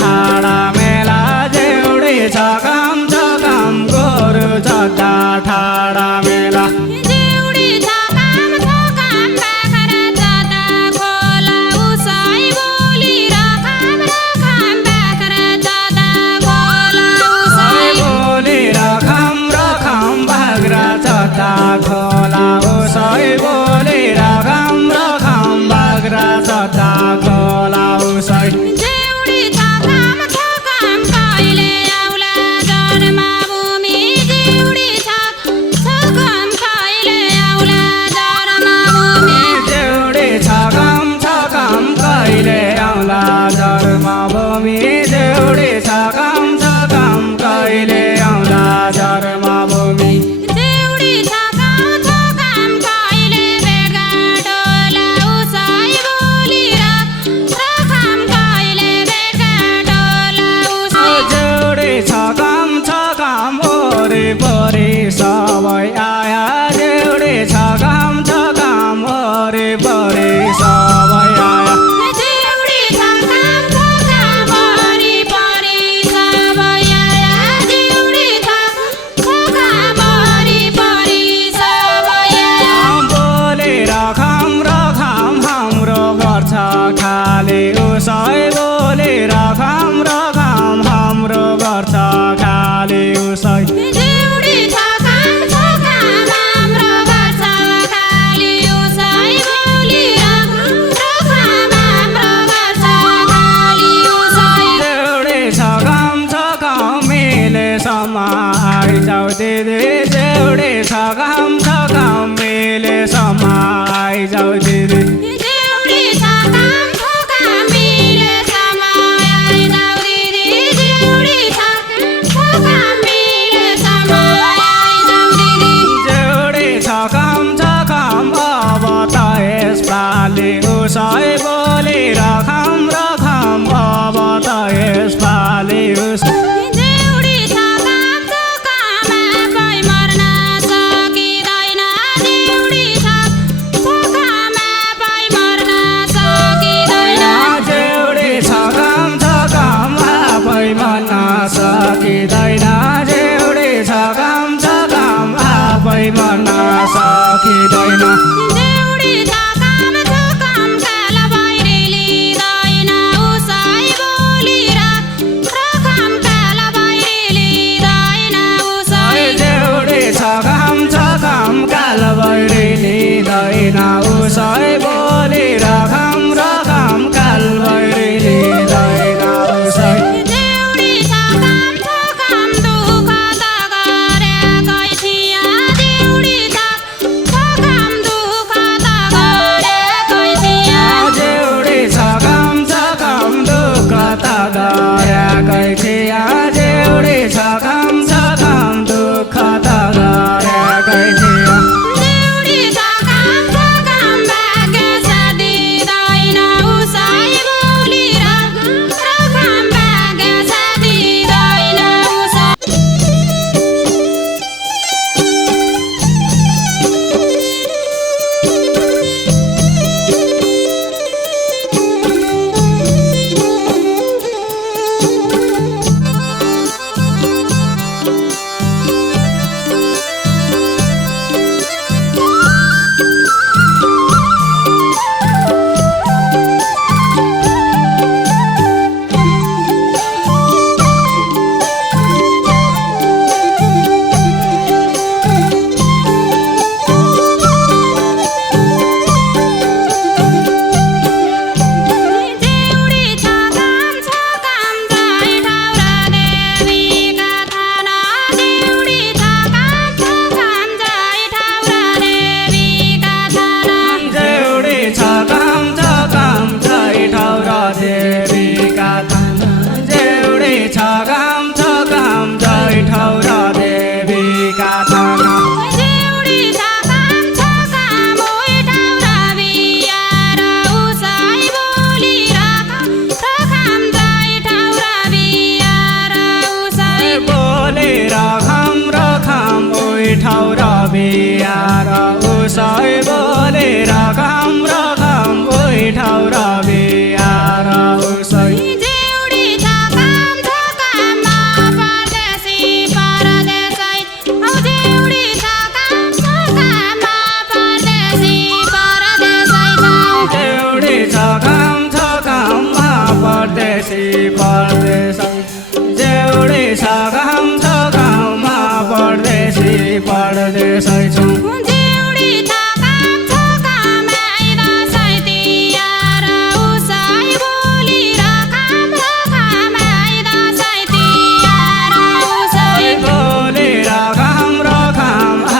ठाडा मेला जेउडी छ काम गोरु जग्गा ठाडा मेला खोला उसै बोलेर घाम र घाम बाग्रा जता खोला उसै जेउडी छ काम कहिले आउला जन्मभूमि जेउडी छ काम कहिले आउला जन्मभूमि जेउडी छ काम कहिले आउला जन्मभूमि जेउडी छ काम कहिले आउला जन्मभूमि सबै आया जेउडी छ काम वरिपरि सबै आया जेउडी छ काम वरिपरि सबै आया जेउडी छ काम वरिपरि सबै आया बोलेर घाम र घाम हाम्रो गर्छ खाली उसै बोलेर घाम र घाम हाम्रो गर्छ खाली उसै आइजाऊ दिदी जेउडी छ काम मिले सम्म आइजाऊ दिदी जेउडी छ काम मिले सम्म आइजाऊ दिदी जेउडी छ काम मिले सम्म आइजाऊ दिदी जेउडी छ काम अब त यसपालि उसै बोलेर घाम र घाम अब त यसपालि उसै सकिँदैन जेउडी छ काम आफै भन्न सकिँदैन जेउडी छ काम काल भैरेली दैन उसै बोलेर काम काल भैरेली दैन उसै जेउडी छ काम काल भैरेली दैन उसै बोलेर घाम र घाम काल भैरेली दैन उसै जेउडी छ काम दुःख त गरेकै थिया जेउडी छ काम भाग्य साथ दिँदैन उसै बोलेर काम भाग्य साथ दिँदैन उसै ठाउँ र बिहार उसै जेउडी छ परदेशी जेउडी छ गाउँमा परदेशी परदेशी छु जेउडी छ गाउँमा दसैँ तिहार उसै बोली रखम दसैँ तिहार उसै बोली रखम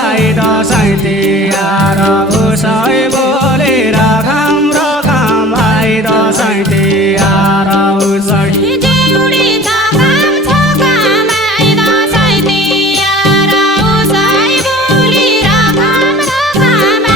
आई दसैँ तिहार उसै बोली रखम आई दसैँ तिहार उसै जेउडी छ गाउँमा दसैँ तिहार उसै बोली रखम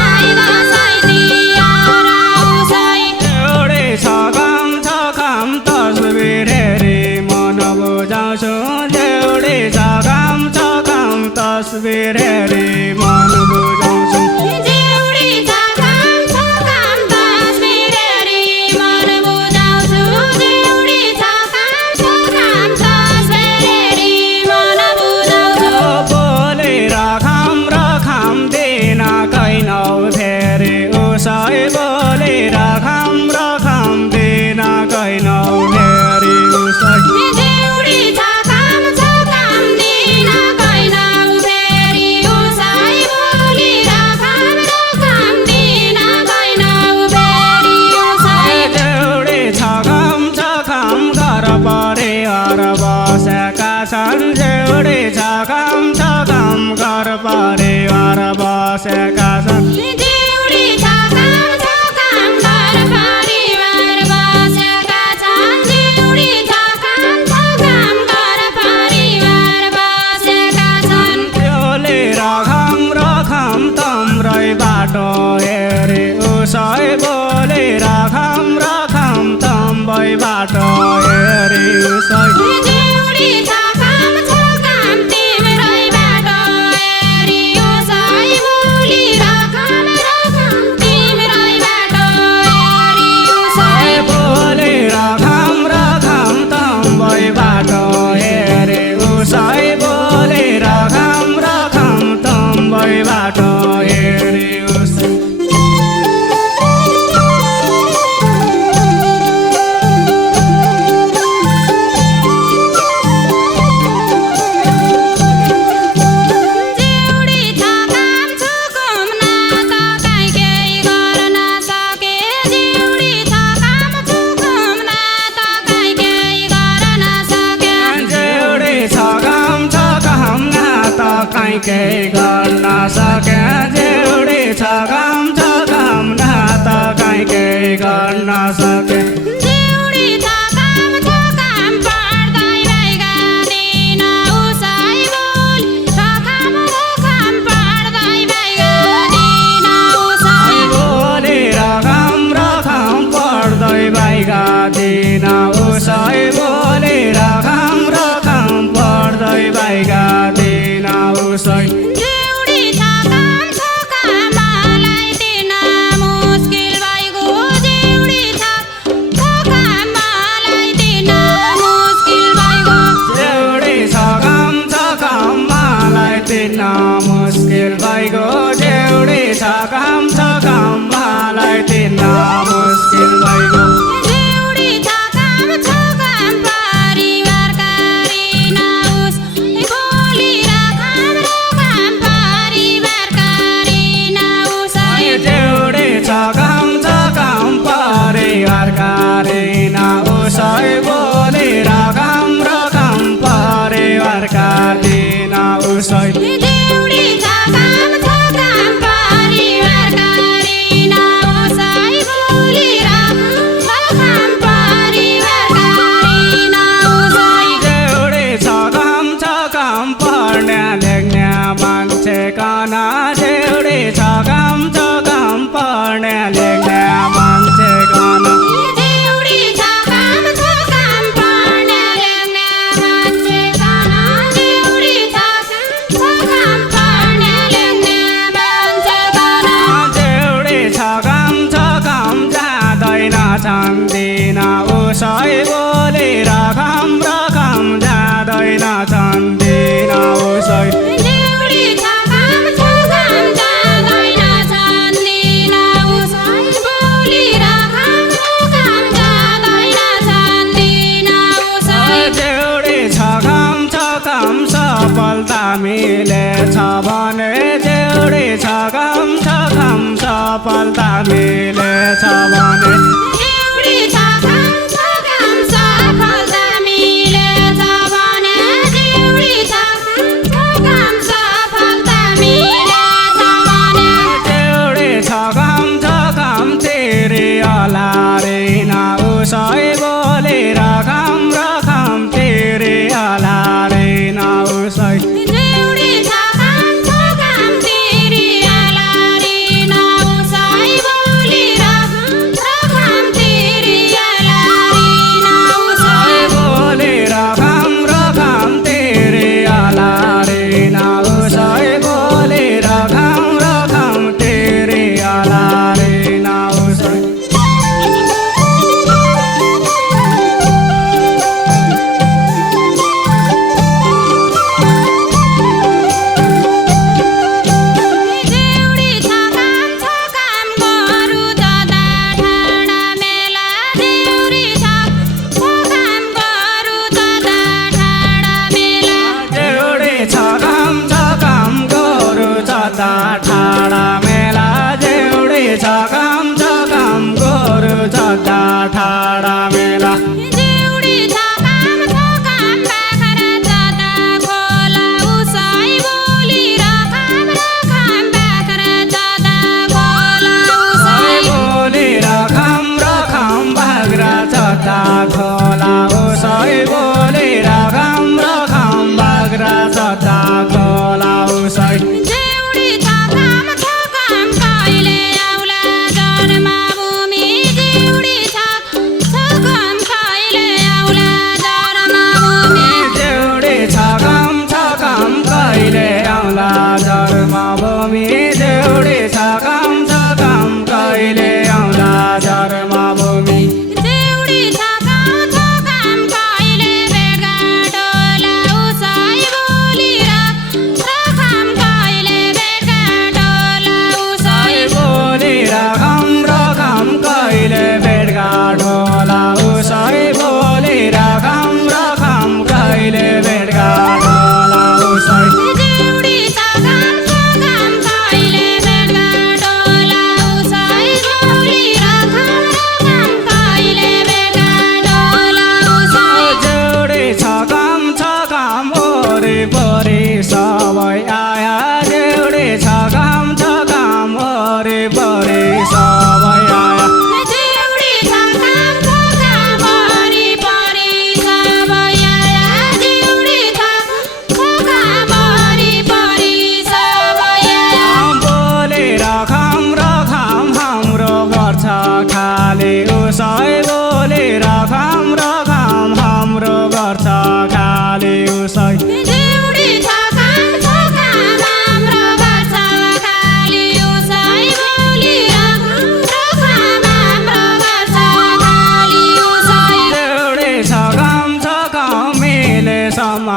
आई दसैँ तिहार उसै जेउडी छ गाम तस्बिर हेरी मन बुझाउँछु जेउडी छ गाम तस्बिर हेरी मन बुझाउँछु जेउडी छ गाम तस्बिर हेरी मन बुझाउँछु जेउडी छ गाम तस्बिर हेरी मन बुझाउँछु बोली रखम दिन कैनौ फेरि उसै बोली रखम दिन कैनौ फेरि उसै जेउडी छ गाम दिन कैनौ फेरि उसै बोली रखम दिन कैनौ फेरि उसै जेउडी छ गाम घर परिवार बसेका छन् जेउडी छ गाम घर परिवार बसेका छन् जेउडी छ गाम घर परिवार बसेका छन् जेउडी छ गाम घर परिवार बसेका छन् बोली रखम तम्रै बाटो हेरी उसै बोली रखम तम्रै बाटो हेरी उसै जेउडी छ गाम तिम्रै बाटो हेरी उसै बोली रखम तिम्रै बाटो हेरी उसै बोली रखम तम्रै बाटो हेरी उसै बोली रखम तम्रै बाटो हेरी उसै जेउडी छ गाम घुम्न त काहीँ केही गर्न सके जेउडी छ गाम घुम्न त काहीँ केही गर्न सके जेउडी छ गाम त काहीँ केही गर्न सके जेउडी छ गाम त काहीँ केही गर्न सके जेउडी छ गाम पढ्दै भएका दिन उसै बोली रखम पढ्दै भएका दिन उसै बोली रखम पढ्दै भएका दिन उसै बोली रखम पढ्दै भएका दिन उसै मिलेछ भने जेउडी छगम छगम सफलता मिलेछ भने जेउडी छगम छगम सफलता मिलेछ भने जेउडी छगम सफलता मिलेछ भने जेउडी छगम छगम तेरी अलारे ना उसै बोले रखम रखम तेरी अलारे ना उसै जेउडी छगम छगम तेरी अलारे ना उसै बोली रखम तेरी अलारे ना उसै बोले रखम रखम तेरी अलारे ना उसै बोले रखम रखम तेरी अलारे ना उसै जेउडी छगम छगम गरु जदा ठाडा मेला जेउडी छगम गरु जदा ठाडा मेला जेउडी छगम छगम गोरु जता ठाडा मेला जेउडी छगम छगम गोरु जता ठाडा मेला जेउडी छगम छगम बाख्रा जदा खोला उसै बोली रखम रखम बाख्रा जदा खोला उसै बोली रखम रखम बाख्रा जता खोला उसै बोली रखम रखम बाख्रा जता खोला उसै जेउडी छगम छगम कहिले आउला जन्मभूमि जेउडी छगम कहिले आउला जन्मभूमि जेउडी छगम छगम कहिले आउला जन्मभूमि जेउडी छगम छगम कहिले आउला जन्मभूमि जेउडी छगम छगम कहिले भेटघाट होला उसै बोली रखम कहिले भेटघाट होला उसै बोली रखम रखम कहिले भेटघाट होला उसै बोली रखम रखम कहिले भेटघाट होला उसै जेउडी छगम छगम कहिले भेटघाट होला उसै बोली रखम रखम कहिले भेटघाट होला उसै जेउडी छगम छगम वरिपरि सबै आया जेउडी छगम छगम वरिपरि सबै आया जेउडी छगम छगम वरिपरि सबै आया जेउडी छगम वरिपरि सबै आया बोली रखम रखम हाम्रो गर्छ खाली उसै बोली रखम रखम हाम्रो गर्छ खाली उसै जेउडी छगम छगम हाम्रो गर्छ खाली उसै बोली रखम हाम्रो गर्छ खाली उसै जेउडी छगम छगम मिलेसम्म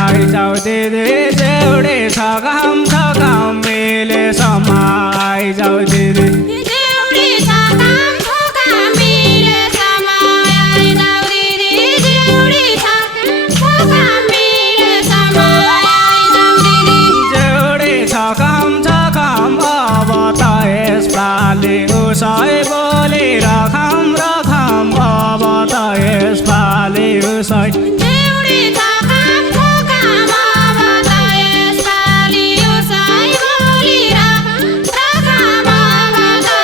आइजाउ दिदी जेउडी छगम छगम मिलेसम्म आइजाउ दिदी जेउडी छगम छगम मिलेसम्म आइजाउ दिदी जेउडी छगम मिलेसम्म आइजाउ दिदी जेउडी छगम छगम अब त यसपालि उसै बोली रखम रखम अब त यसपालि उसै जेउडी छगम छगम अब त यसपालि उसै बोली रखम अब त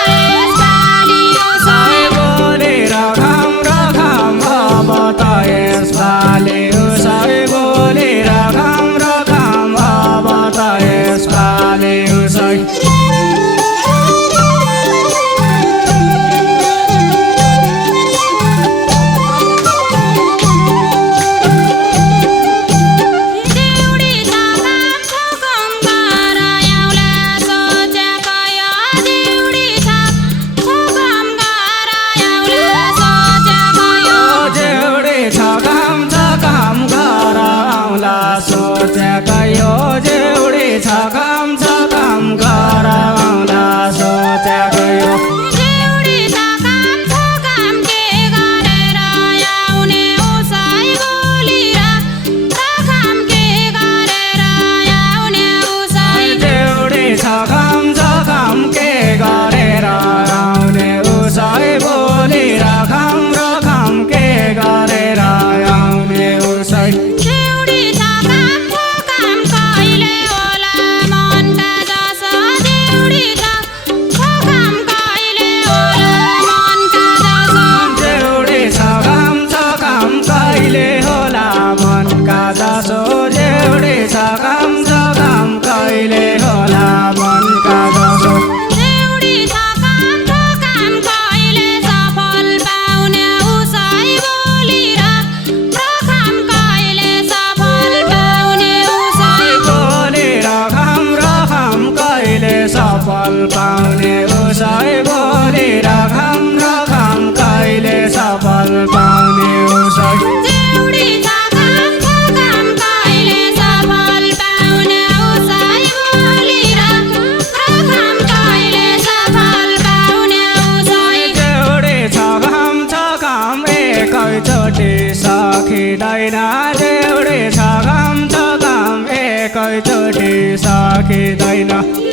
जेउडी छ काम एकैचोटि सकिँदैन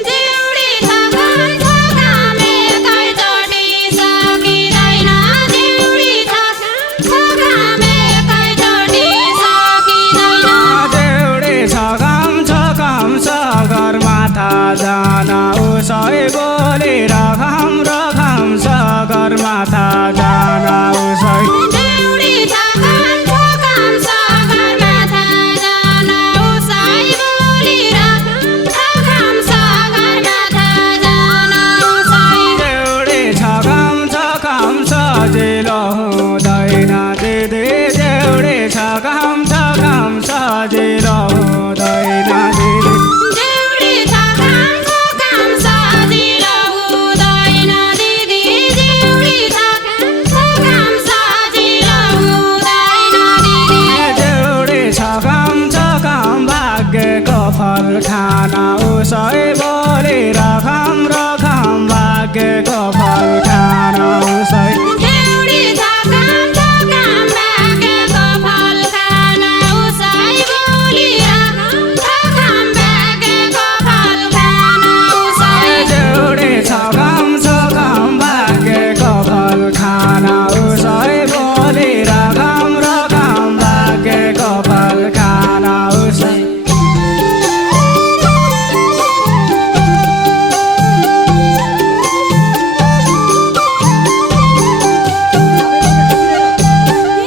जेउडी छ काम एकैचोटि सकिँदैन जेउडी छ काम एकैचोटि सकिँदैन जेउडी छ काम सगरमाथा जान उसै बोली रखम सगरमाथा जान उसै जेउडी छ काम सगरमाथा जान उसै बोली रखम सगरमाथा जान उसै जेउडी छ काम सजिलो हुँदैन दिदी जेउडी छ काम सजिलो हुँदैन दिदी जेउडी छ काम सजिलो हुँदैन दिदी जेउडी छ काम सजिलो हुँदैन दिदी जेउडी छ काम भाग्यको फल खान उसै बोली रखम भाग्यको फल खान उसै जेउडी छ काम भाग्यको फल खान उसै बोली रखम भाग्यको फल खान उसै जेउडी छ काम भाग्यको फल खान उसै बोली रखम भाग्यको फल खान उसै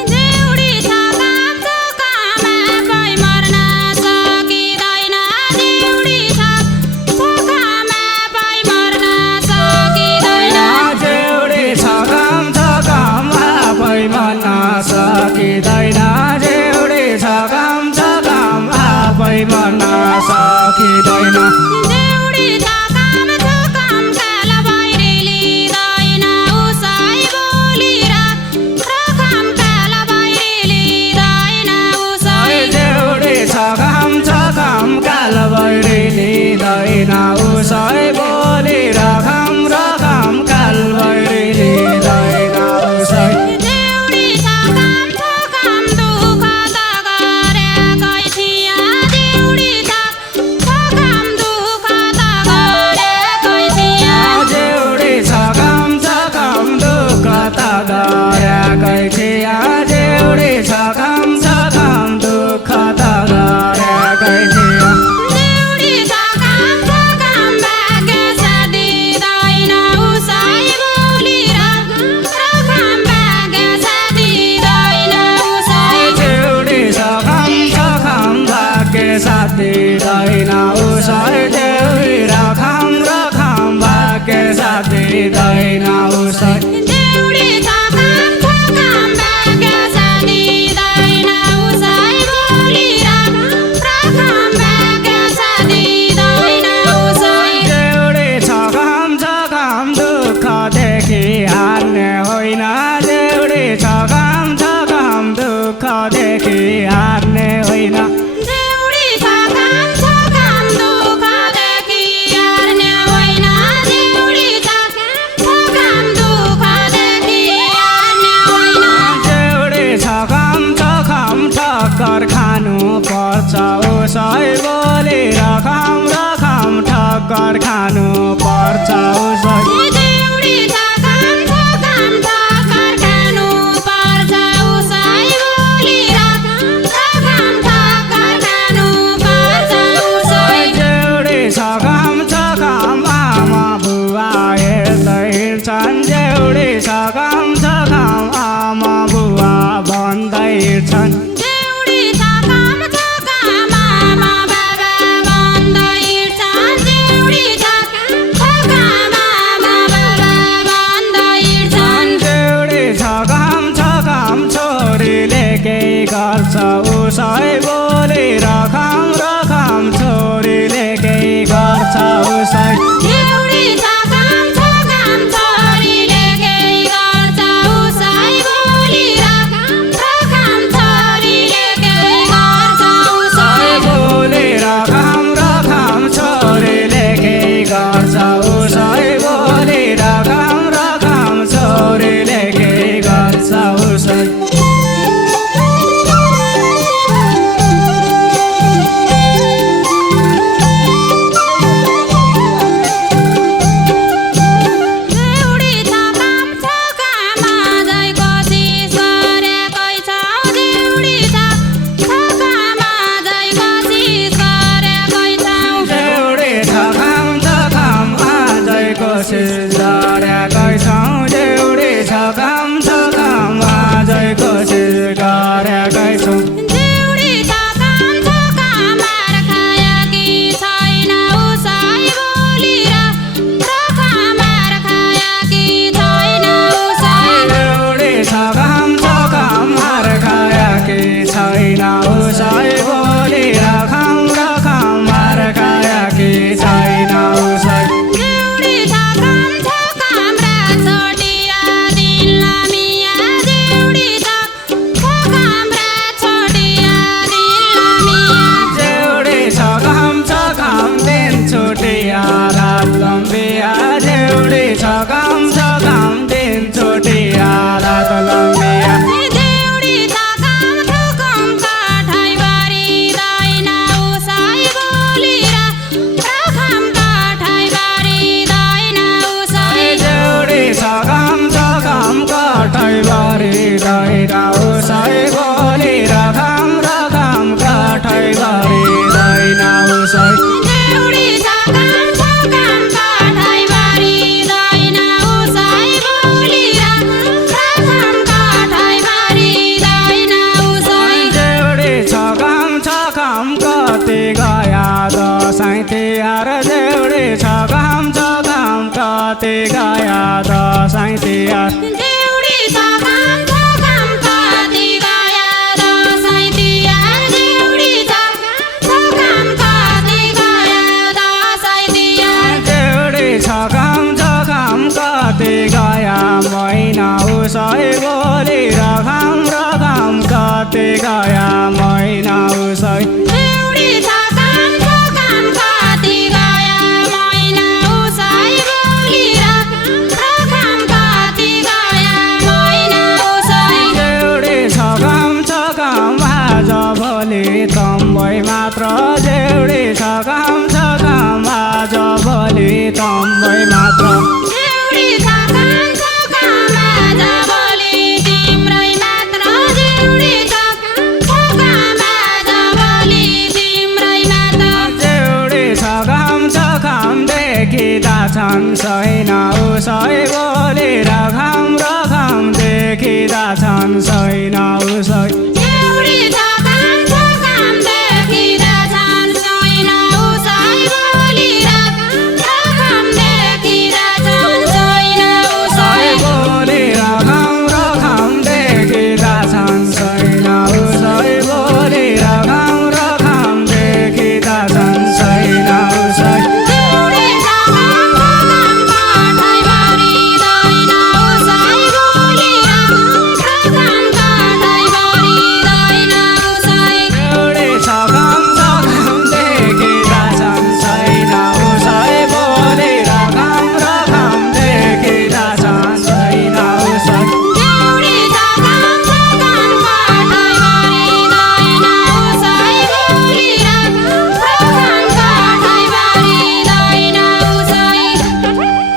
जेउडी छ काम आफै मर्न सकिँदैन जेउडी छ काम आफै मर्न सकिँदैन जेउडी छ काम आफै मर्न सकिँदैन जेउडी छ काम आफै मर्न सकिँदैन जेउडी छ काम काल भैरी लिँदैन उसै बोली रखम काल भैरी लिँदैन उसै जेउडी छ काम काल भैरी लिँदैन उसै बोली रखम काल भैरी लिँदैन उसै जेउडी छ काम दुःख त गरेकै थिया जेउडी छ काम दुःख त गरेकै थिया जेउडी छ काम दुःख त गरेकै थिया जेउडी छ काम दुःख त गरेकै थिया जेउडी छ काम भाग्य साथ दिँदैन उसै बोली रखम भाग्य साथ दिँदैन उसै जेउडी छ काम भाग्य साथ दिँदैन उसै जेउडी रखम भाग्य साथ दिँदैन उसै जेउडी छ काम भाग्य साथ दिँदैन उसै बोली रखम भाग्य साथ दिँदैन उसै जेउडी छ काम दुःखदेखि हार्ने होइन जेउडी छ काम दुःखदेखि हार्ने होइन जेउडी छ काम दुःखदेखि हार्ने होइन जेउडी छ काम दुःखदेखि हार्ने होइन जेउडी छ काम ठक्कर खानु पर्छ उसै बोली रखम ठक्कर खानु पर्छ उसै जेउडी छ काम ठक्कर खानु पर्छ उसै बोली रखम ठक्कर खानु पर्छ उसै जेउडी छ काम आमा बुवा हेर्दै हिँड्छन् जेउडी छ काम आमा बुवा भन्दै हिँड्छन् जेउडी छ काम आमा बाबा भन्दै हिँड्छन् जेउडी छ काम आमा बाबा भन्दै हिँड्छन् जेउडी छ काम छोरीले केही गर्छ उसै बोली रखम छोरीले केही गर्छ उसै जेउडी छ काम छोरीले केही गर्छ उसै बोली रखम छोरीले केही गर्छ उसै बोली रखम छोरीले केही गर्छ उसै बोली रखम छोरीले केही गर्छ उसै छैन उसै बोली रखम रखम अर्काया कि छैन उसै जेउडी छकम छकम रात छोडिया दिन लमिया जेउडी छकम रात छोडिया दिन लमिया जेउडी छकम छकम दिन छुटिया रात लम्बिया जेउडी छकम छकम दिन छुटिया रात लम्बिया जेउडी छकम छकम काठैबारी दैन उसै बोली रखम काठैबारी दैन उसै जेउडी छकम छकम काठैबारी दैन उसै बोली रखम रखम काठैबारी दैन उसै जेउडी छकम छकम काठैबारी दैन उसै बोली रखम काठैबारी दैन उसै जेउडी छकम छकम कति गया दसैँ तिहार जेउडी छकम छकम कति गया दसैँ तिहार जेउडी छकम छकम कति गया दसैँ तिहार जेउडी छकम कति गया दसैँ तिहार जेउडी छकम छकम कति गया महिना उसै बोली रखम रखम कति गया महिना उसै जेउडी छकम छकम कति गया महिना उसै बोली रखम कति गया महिना उसै जेउडी छकम छकम आज भोलि तम्बै मात्र जेउडी छकम छकम आज भोलि तम्बै मात्र जेउडी छकम छकम आज भोलि तिम्रै मात्र जेउडी छकम आज भोलि तिम्रै मात्र जेउडी छकम छकम देखिँदा छन् छैन उसै बोली रखम रखम देखिँदा छन् छैन उसै